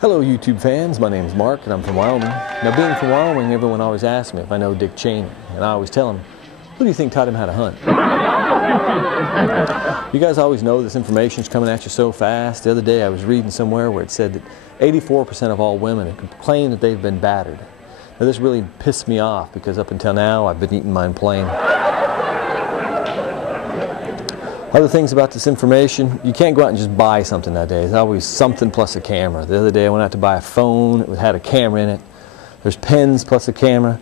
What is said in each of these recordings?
Hello YouTube fans, my name is Mark and I'm from Wyoming. Now being from Wyoming, everyone always asks me if I know Dick Cheney, and I always tell them, who do you think taught him how to hunt? You guys always know this information is coming at you so fast. The other day I was reading somewhere where it said that 84% of all women have complained that they've been battered. Now this really pissed me off because up until now I've been eating mine plain. Other things about this information, you can't go out and just buy something nowadays. It's always something plus a camera. The other day I went out to buy a phone, it had a camera in it. There's pens plus a camera.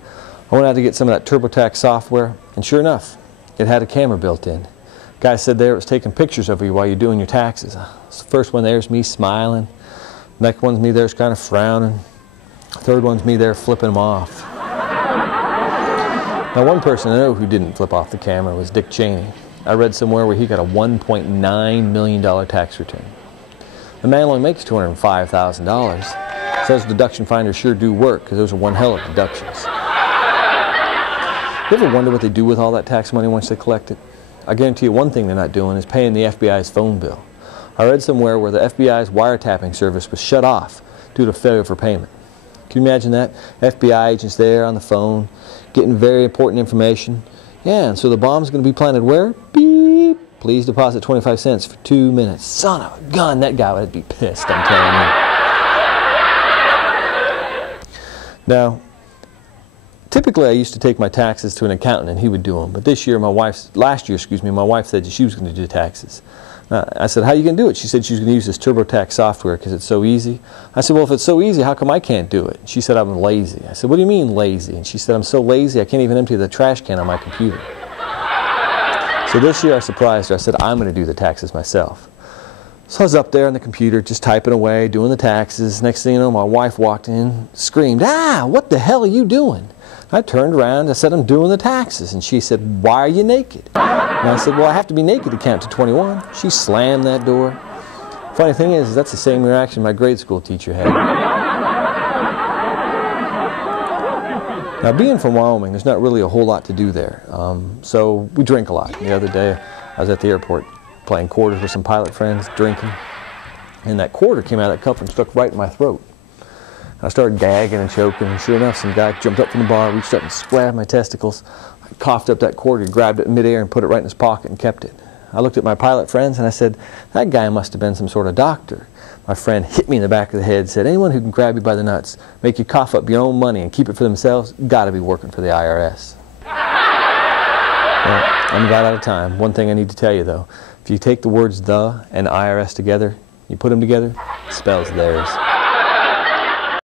I went out to get some of that TurboTax software, and sure enough, it had a camera built in. Guy said there it was taking pictures of you while you're doing your taxes. So the first one there's me smiling. Next one's me there's kind of frowning. Third one's me there flipping them off. Now one person I know who didn't flip off the camera was Dick Cheney. I read somewhere where he got a $1.9 million tax return. The man only makes $205,000. Says deduction finders sure do work because those are one hell of deductions. You ever wonder what they do with all that tax money once they collect it? I guarantee you one thing they're not doing is paying the FBI's phone bill. I read somewhere where the FBI's wiretapping service was shut off due to failure for payment. Can you imagine that? FBI agents there on the phone, getting very important information. Yeah, and so the bomb's going to be planted where? Beep. Please deposit 25 cents for 2 minutes. Son of a gun, that guy would be pissed, I'm telling you. Now, typically I used to take my taxes to an accountant and he would do them. But last year, my wife said that she was going to do taxes. I said, how are you going to do it? She said she was going to use this TurboTax software because it's so easy. I said, well, if it's so easy, how come I can't do it? She said, I'm lazy. I said, what do you mean lazy? And she said, I'm so lazy I can't even empty the trash can on my computer. So this year I surprised her. I said, I'm going to do the taxes myself. So I was up there on the computer just typing away, doing the taxes. Next thing you know, my wife walked in, screamed, what the hell are you doing? I turned around, I said, I'm doing the taxes. And she said, why are you naked? And I said, well, I have to be naked to count to 21. She slammed that door. Funny thing is, that's the same reaction my grade school teacher had. Now, being from Wyoming, there's not really a whole lot to do there. So we drink a lot. The other day, I was at the airport playing quarters with some pilot friends, drinking. And that quarter came out of that cup and stuck right in my throat. I started gagging and choking, and sure enough, some guy jumped up from the bar, reached up and grabbed my testicles. I coughed up that quarter, grabbed it in midair and put it right in his pocket and kept it. I looked at my pilot friends and I said, that guy must have been some sort of doctor. My friend hit me in the back of the head, said, anyone who can grab you by the nuts, make you cough up your own money and keep it for themselves, got to be working for the IRS. Well, I'm about out of time. One thing I need to tell you though, if you take the words the and IRS together, you put them together, it spells theirs.